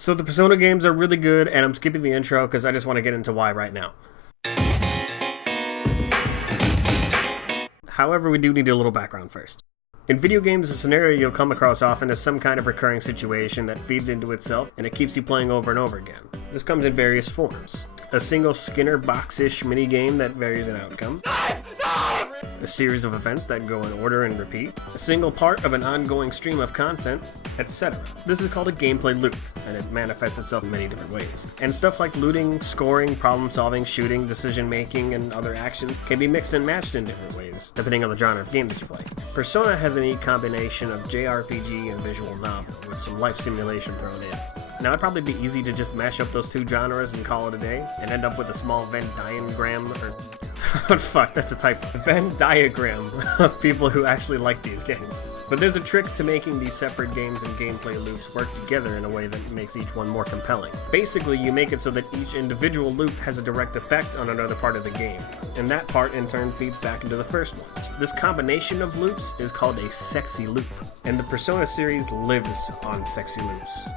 So the Persona games are really good, and I'm skipping the intro because I just want to get into why right now. However, we do need a little background first. In video games, a scenario you'll come across often is some kind of recurring situation that feeds into itself, and it keeps you playing over and over again. This comes in various forms. A single Skinner box-ish minigame that varies in outcome. A series of events that go in order and repeat. A single part of an ongoing stream of content, etc. This is called a gameplay loop, and it manifests itself in many different ways. And stuff like looting, scoring, problem-solving, shooting, decision-making, and other actions can be mixed and matched in different ways, depending on the genre of game that you play. Persona has a neat combination of JRPG and visual novel, with some life simulation thrown in. Now, it'd probably be easy to just mash up those two genres and call it a day, and end up with a small Venn diagram, or fuck, that's a typo. Venn diagram of people who actually like these games. But there's a trick to making these separate games and gameplay loops work together in a way that makes each one more compelling. Basically, you make it so that each individual loop has a direct effect on another part of the game, and that part in turn feeds back into the first one. This combination of loops is called a sexy loop, and the Persona series lives on sexy loops.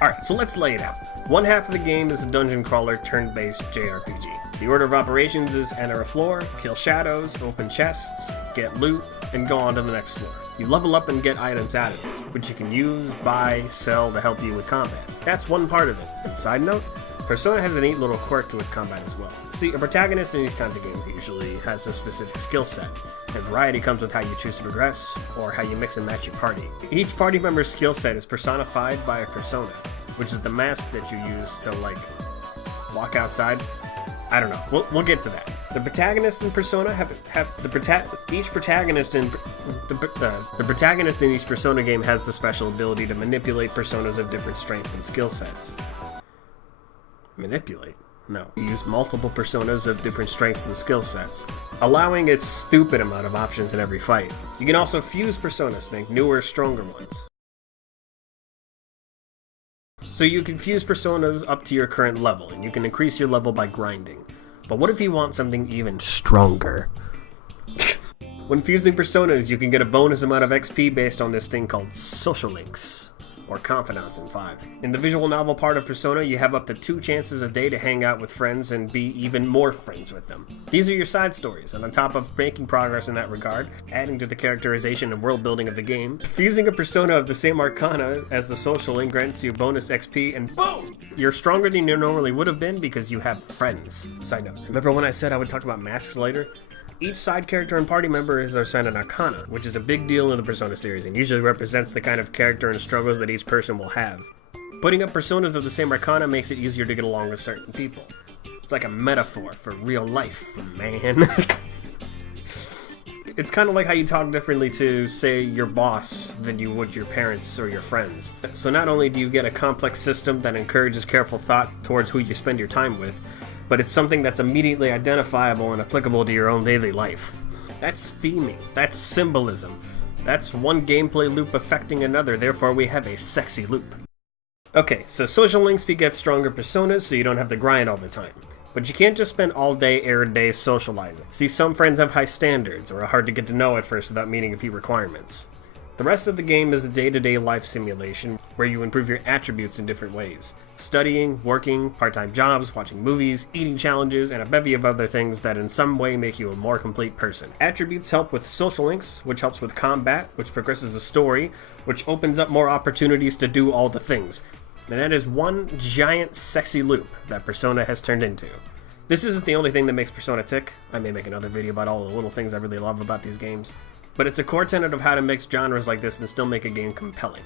Alright, so let's lay it out. One half of the game is a dungeon crawler turn-based JRPG. The order of operations is enter a floor, kill shadows, open chests, get loot, and go on to the next floor. You level up and get items out of this, which you can use, buy, sell to help you with combat. That's one part of it. And side note, Persona has a neat little quirk to its combat as well. See, a protagonist in these kinds of games usually has a specific skill set, and variety comes with how you choose to progress, or how you mix and match your party. Each party member's skill set is personified by a persona, which is the mask that you use to, like, walk outside. I don't know. We'll get to that. The protagonist in Persona the protagonist in each Persona game has the special ability to manipulate personas of different strengths and skill sets. Manipulate? No. You use multiple personas of different strengths and skill sets, allowing a stupid amount of options in every fight. You can also fuse personas to make newer, stronger ones. So you can fuse personas up to your current level, and you can increase your level by grinding. But what if you want something even stronger? When fusing personas, you can get a bonus amount of XP based on this thing called social links, or confidants in 5. In the visual novel part of Persona, you have up to 2 chances a day to hang out with friends and be even more friends with them. These are your side stories, and on top of making progress in that regard, adding to the characterization and world building of the game, fusing a persona of the same arcana as the social link grants you bonus XP, and boom! You're stronger than you normally would have been because you have friends. Side note, remember when I said I would talk about masks later? Each side character and party member is assigned an arcana, which is a big deal in the Persona series and usually represents the kind of character and struggles that each person will have. Putting up personas of the same arcana makes it easier to get along with certain people. It's like a metaphor for real life, man. It's kind of like how you talk differently to, say, your boss than you would your parents or your friends. So not only do you get a complex system that encourages careful thought towards who you spend your time with, but it's something that's immediately identifiable and applicable to your own daily life. That's theming. That's symbolism. That's one gameplay loop affecting another, therefore we have a sexy loop. Okay, so social links beget stronger personas so you don't have to grind all the time. But you can't just spend all day, every day socializing. See, some friends have high standards, or are hard to get to know at first without meeting a few requirements. The rest of the game is a day-to-day life simulation where you improve your attributes in different ways. Studying, working, part-time jobs, watching movies, eating challenges, and a bevy of other things that in some way make you a more complete person. Attributes help with social links, which helps with combat, which progresses the story, which opens up more opportunities to do all the things. And that is one giant sexy loop that Persona has turned into. This isn't the only thing that makes Persona tick. I may make another video about all the little things I really love about these games. But it's a core tenet of how to mix genres like this and still make a game compelling.